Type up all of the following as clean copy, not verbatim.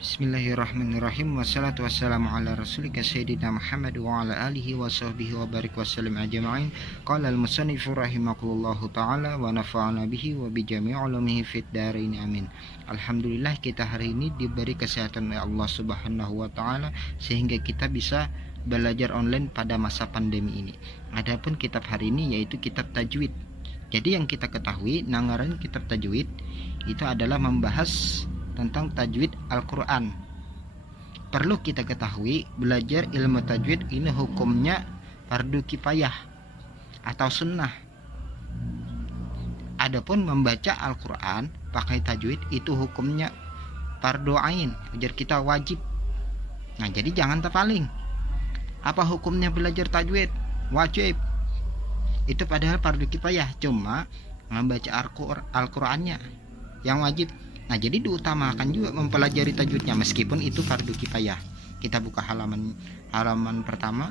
Bismillahirrahmanirrahim. Wassalatu wassalamu ala rasulika sayyidina Muhammad wa ala alihi wa sahbihi wa barik wa sallim ajma'in. Qala al-musannifu rahimakumullahu ta'ala wa nafa'ana bihi wa bi jami' ulumihi fid dharain amin. Alhamdulillah, kita hari ini diberi kesehatan oleh Allah Subhanahu wa taala sehingga kita bisa belajar online pada masa pandemi ini. Adapun kitab hari ini yaitu kitab tajwid. Jadi yang kita ketahui, nanggaran kitab tajwid itu adalah membahas tentang tajwid Al-Quran. Perlu kita ketahui, belajar ilmu tajwid ini hukumnya fardu kifayah atau sunnah. Adapun membaca Al-Quran pakai tajwid itu hukumnya fardu ain, ujar kita wajib. Nah, jadi jangan terpaling. Apa hukumnya belajar tajwid? Wajib. Itu padahal fardu kifayah, cuma membaca Al-Qurannya yang wajib. Nah, jadi diutamakan juga mempelajari tajwidnya meskipun itu fardu kifayah. Kita buka halaman pertama.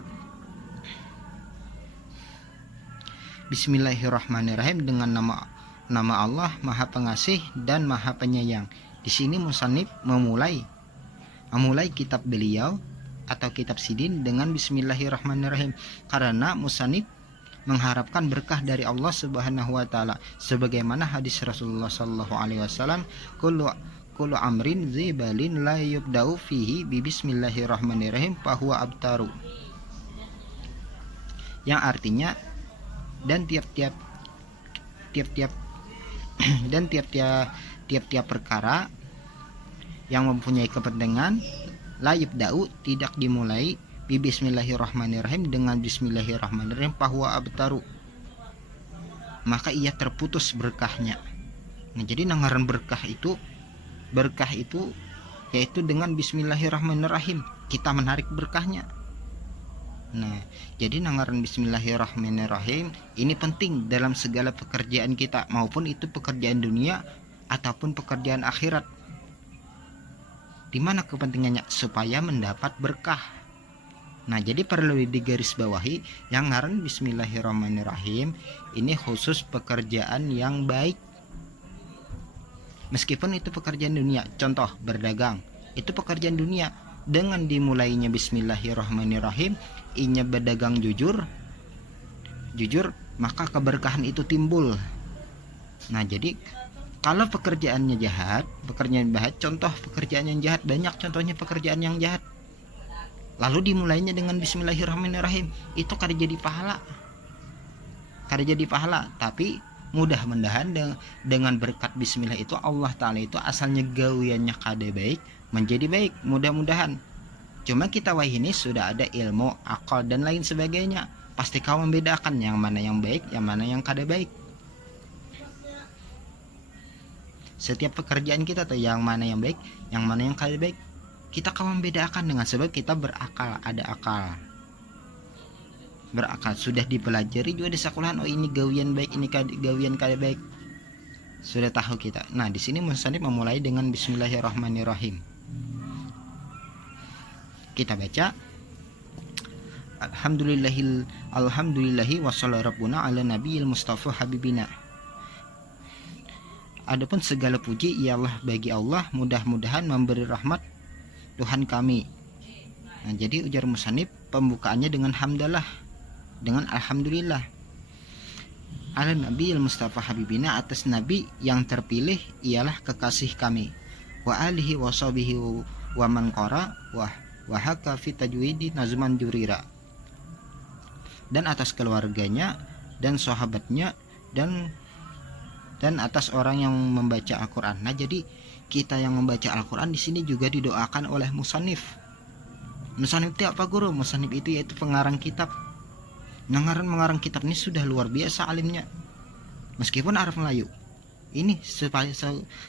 Bismillahirrahmanirrahim. Dengan nama Allah Maha Pengasih dan Maha Penyayang. Di sini musannif memulai kitab beliau atau kitab sidin dengan Bismillahirrahmanirrahim karena musannif mengharapkan berkah dari Allah Subhanahu wa taala, sebagaimana hadis Rasulullah sallallahu alaihi wasallam, kullu amrin zibalin la yubda'u fihi bi bismillahirrahmanirrahim fahuwa abtaru. Yang artinya dan tiap-tiap perkara yang mempunyai kepentingan la yubda'u tidak dimulai bismillahirrahmanirrahim dengan bismillahirrahmanirrahim fahuwa abtaru, maka ia terputus berkahnya. Nah, jadi nanggaran berkah itu yaitu dengan bismillahirrahmanirrahim kita menarik berkahnya. Nah, jadi nanggaran bismillahirrahmanirrahim ini penting dalam segala pekerjaan kita, maupun itu pekerjaan dunia ataupun pekerjaan akhirat. Di mana kepentingannya? Supaya mendapat berkah. Nah, jadi perlu digarisbawahi yang ngaran bismillahirrahmanirrahim ini khusus pekerjaan yang baik. Meskipun itu pekerjaan dunia, contoh berdagang, itu pekerjaan dunia. Dengan dimulainya bismillahirrahmanirrahim, inya berdagang jujur, maka keberkahan itu timbul. Nah, jadi kalau pekerjaannya jahat, contoh pekerjaan yang jahat, banyak contohnya pekerjaan yang jahat. Lalu dimulainya dengan bismillahirrahmanirrahim, itu kada jadi pahala. Tapi mudah-mudahan dengan berkat bismillah itu Allah Ta'ala itu asalnya gawiannya kada baik menjadi baik, mudah-mudahan. Cuma kita ini sudah ada ilmu, akal dan lain sebagainya, pasti kau membedakan yang mana yang baik, yang mana yang kada baik. Setiap pekerjaan kita tuh yang mana yang baik, yang mana yang kada baik, kita kau membedakan dengan sebab kita berakal, ada akal. Berakal sudah dipelajari juga di sekolahan, oh ini gawian baik, ini gawian kada baik. Sudah tahu kita. Nah, di sini musannif memulai dengan bismillahirrahmanirrahim. Kita baca alhamdulillahi wassalatu rabbuna ala nabiyil mustafa habibina. Adapun segala puji ialah bagi Allah, mudah-mudahan memberi rahmat Tuhan kami. Nah, jadi ujar musannif pembukaannya dengan hamdalah, dengan alhamdulillah. Ala nabiyil mustafa habibina, atas nabi yang terpilih ialah kekasih kami. Wa alihi wa sahbihi wa man qara wa haka fi tajwidi nazman jurira. Dan atas keluarganya dan sahabatnya dan atas orang yang membaca Al-Qur'an. Nah, jadi kita yang membaca Al-Quran di sini juga didoakan oleh musannif. Musannif itu apa, guru? Musannif itu yaitu pengarang kitab. Mengarang kitab ini sudah luar biasa alimnya. Meskipun Arab Melayu, ini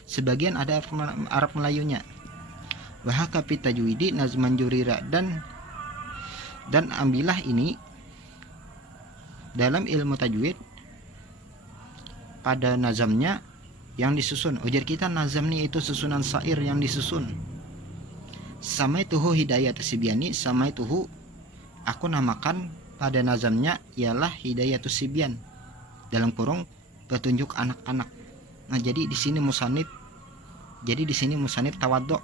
sebagian ada Arab Melayunya. Wahaka fi tajwidi nazman jurira, dan ambillah ini dalam ilmu tajwid pada nazamnya yang disusun. Ujar kita nazamnya itu susunan syair yang disusun. Sama itu hidayat sibyani, sama itu aku namakan pada nazamnya ialah hidayat sibyan, dalam kurung petunjuk anak-anak. Nah, jadi di sini musannif tawadhu.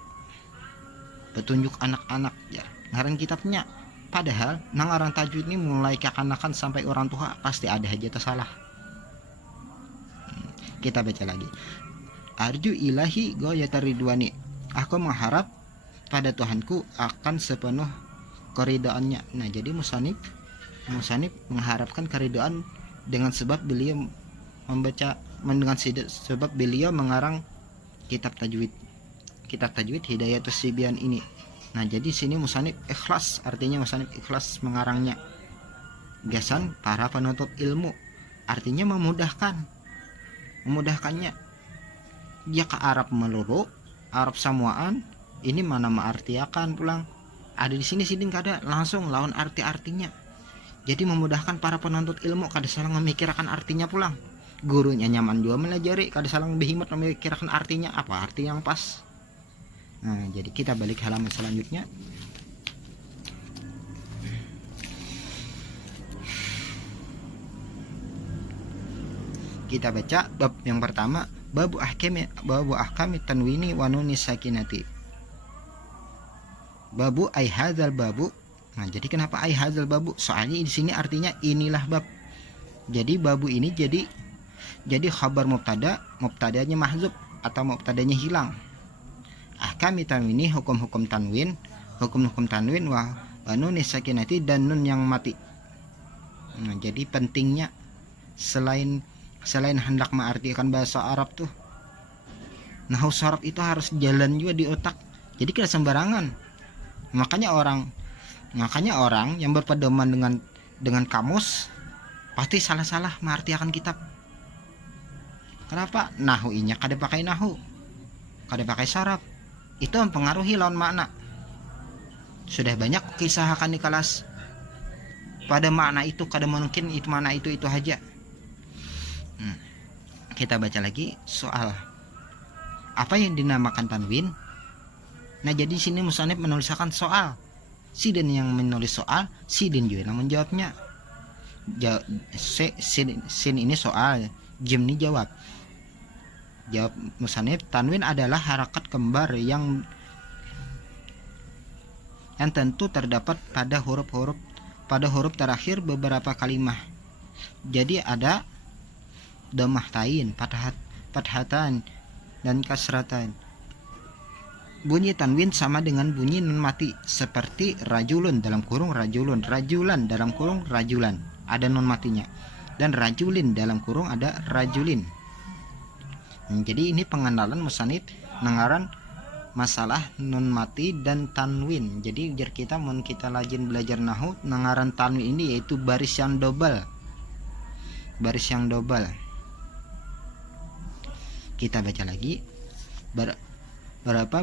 petunjuk anak-anak ya ngaran kitabnya. Padahal nang aran tajwid ini mulai kekanakan sampai orang tua pasti ada aja tersalah. Kita baca lagi. Arju ilahi ghayata ridwani. Aku mengharap pada Tuhanku akan sepenuh keridoannya. Nah, jadi musanif mengharapkan keridoan dengan sebab beliau membaca dengan sebab beliau mengarang kitab tajwid Hidayatus Sibyan ini. Nah, jadi sini musanif ikhlas, artinya musanif ikhlas mengarangnya. Gasan para penuntut ilmu, artinya memudahkannya. Dia ke Arab melulu, Arab samuaan, ini mana mengartiakan pulang. Ada di sini sidin kada langsung lawan arti-artinya. Jadi memudahkan para penuntut ilmu kada salah memikirkan artinya pulang. Gurunya nyaman juga melajari, kada salah behimat memikirkan artinya apa arti yang pas. Nah, jadi kita balik halaman selanjutnya. Kita baca bab yang pertama, babu ahkami tanwini wa nunis sakinati. Babu ai hadzal babu. Nah, jadi kenapa ai hadzal babu? Soalnya di sini artinya inilah bab. Jadi babu ini jadi khabar mubtadanya mahzub atau mubtadanya hilang. Ahkami tanwini, hukum-hukum tanwin wa nunis sakinati, dan nun yang mati. Nah, jadi pentingnya selain hendak mengartikan bahasa Arab tuh, nahwu sharaf itu harus jalan juga di otak. Jadi tidak sembarangan. Makanya orang yang berpedoman dengan kamus pasti salah-salah mengartikan kitab. Kenapa? Nahwu-nya kada pakai nahwu, kada pakai sharaf. Itu mempengaruhi lawan makna. Sudah banyak kisahkan di kelas. Pada makna itu kada mungkin itu makna itu aja. Kita baca lagi soal apa yang dinamakan tanwin. Nah, jadi sini musannif menuliskan soal. Sidin yang menulis soal, sidin juga yang menjawabnya. Sin ini soal, jim ini jawab. Jawab musannif, tanwin adalah harakat kembar yang tentu terdapat pada huruf terakhir beberapa kalimah. Jadi ada dhammah tain, fathatan, dan kasratan. Bunyi tanwin sama dengan bunyi nun mati, seperti rajulun dalam kurung rajulun, rajulan dalam kurung rajulan, ada nun matinya, dan rajulin dalam kurung ada rajulin. Jadi ini pengenalan musannif nengaran masalah nun mati dan tanwin. Jadi biar kita lajin belajar nahwu, nengaran tanwin ini yaitu baris yang double. Kita baca lagi. Berapa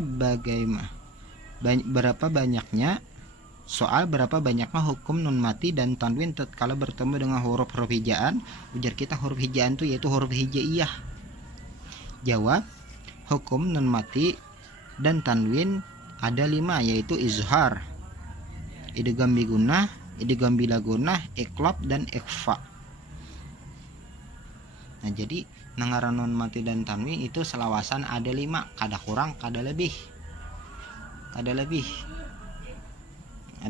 banyaknya hukum nun mati dan tanwin tatkala bertemu dengan huruf-huruf hijaan. Ujar kita huruf hijaan itu yaitu huruf hijaiyah. Jawab, hukum nun mati dan tanwin ada 5, yaitu izhar, idgham bi gunnah, idgham bila gunnah, iqlab, dan ikhfa. Nah, jadi nengaran nun mati dan tanwin itu selawasan ada 5, kada kurang kada lebih. Ada 5.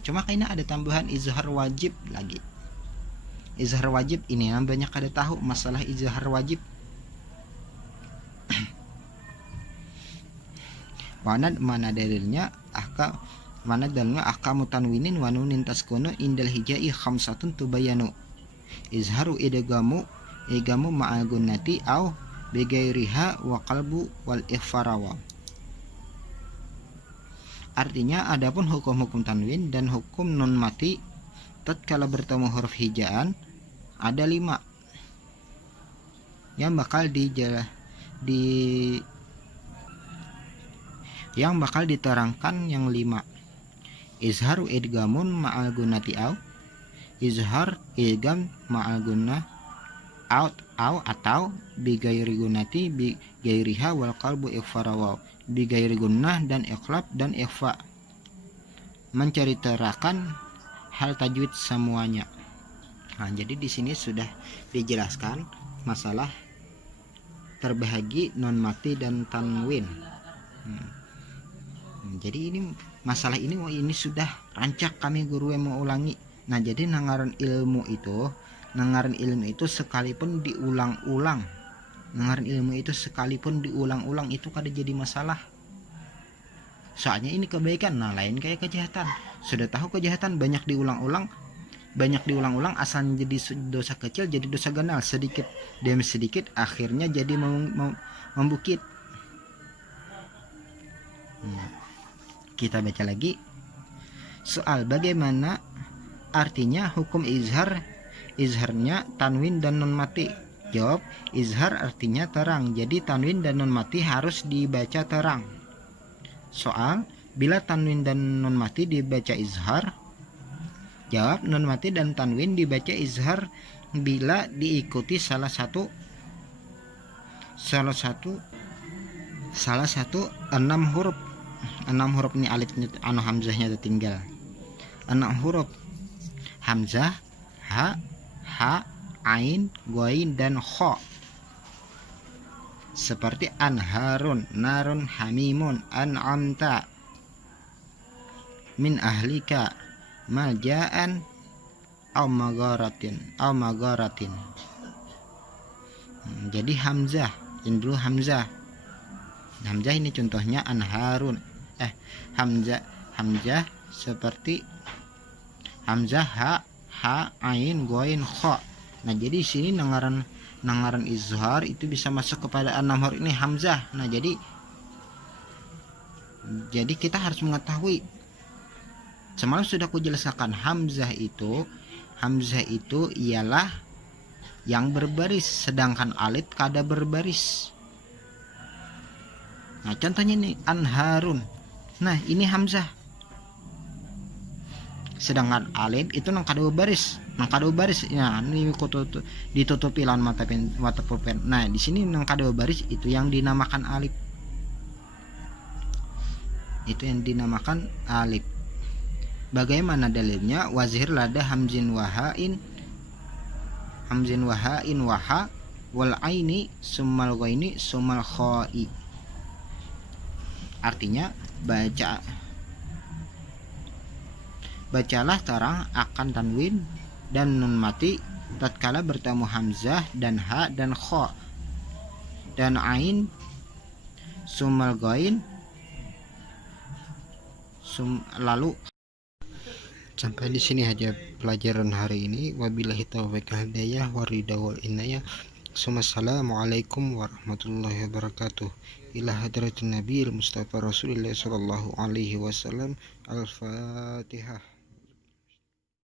Cuma kayaknya ada tambahan izhar wajib lagi. Izhar wajib ini yang banyak kada tahu masalah izhar wajib. Mana dalilnya ahkamu tanwinin wa nunin taskunu indal hijai khamsatun tubayanu izharu idgamu ma'al gunnati au bigairiha wa qalbu wal ikhfarawa. Artinya adapun hukum-hukum tanwin dan hukum nun mati tatkala bertemu huruf hijaan ada 5 yang bakal diterangkan yang 5. Izharu idgamun ma'al gunnati au, izhar idgam ma'al gunnah atau bigairi gunnati bigairiha wal qalbu ikhfarawa, bigairi gunnah dan iqlab dan ikhfa, menceritakan hal tajwid semuanya. Nah, jadi di sini sudah dijelaskan masalah terbahagi non mati dan tanwin. Jadi ini masalah ini ini sudah rancak kami guru yang mau ulangi. Nah jadi nangaran ilmu itu sekalipun diulang-ulang, itu kada jadi masalah. Soalnya ini kebaikan, nah lain kayak kejahatan. Sudah tahu kejahatan banyak diulang-ulang asalnya jadi dosa kecil jadi dosa ganal, sedikit demi sedikit akhirnya jadi membukit. Kita baca lagi. Soal bagaimana artinya hukum izhar? Izharnya tanwin dan nun mati. Jawab, izhar artinya terang, jadi tanwin dan nun mati harus dibaca terang. Soal, bila tanwin dan nun mati dibaca izhar? Jawab, nun mati dan tanwin dibaca izhar bila diikuti salah satu 6 huruf. 6 huruf ini alifnya anu hamzahnya tertinggal. 6 huruf. Hamzah, ha, ain, goin dan kha. Seperti anharun, narun, hamimun, an'amta, min ahlika, malja'an, au magaratin. Jadi hamzah, ini dulu hamzah ini contohnya anharun. Hamzah seperti hamzah, ha, ain, goin, kha. Nah jadi sini nangaran izhar itu bisa masuk kepada 6 huruf ini hamzah. Nah jadi kita harus mengetahui, semalam sudah kujelaskan hamzah itu ialah yang berbaris, sedangkan alif kada berbaris. Nah contohnya ini anharun, nah ini hamzah, sedangkan alif itu nang kada baris. Ya ini ditutupi lawan mata pulpen. Nah di sini nang kada baris itu yang dinamakan alif. Bagaimana dalilnya? Wazhir lada hamzin wahain waha wal aini summal ghaini summal khai. Artinya bacalah terang akan tanwin dan nun mati tatkala bertemu hamzah dan ha dan kha dan ain summal ghain lalu. Sampai di sini aja pelajaran hari ini. Wabillahi taufiq wal hidayah waridha wal inayah. Assalamualaikum warahmatullahi wabarakatuh. Ila hadratin Nabi Mustafa Rasulullah sallallahu alaihi wasallam. Al-Fatihah.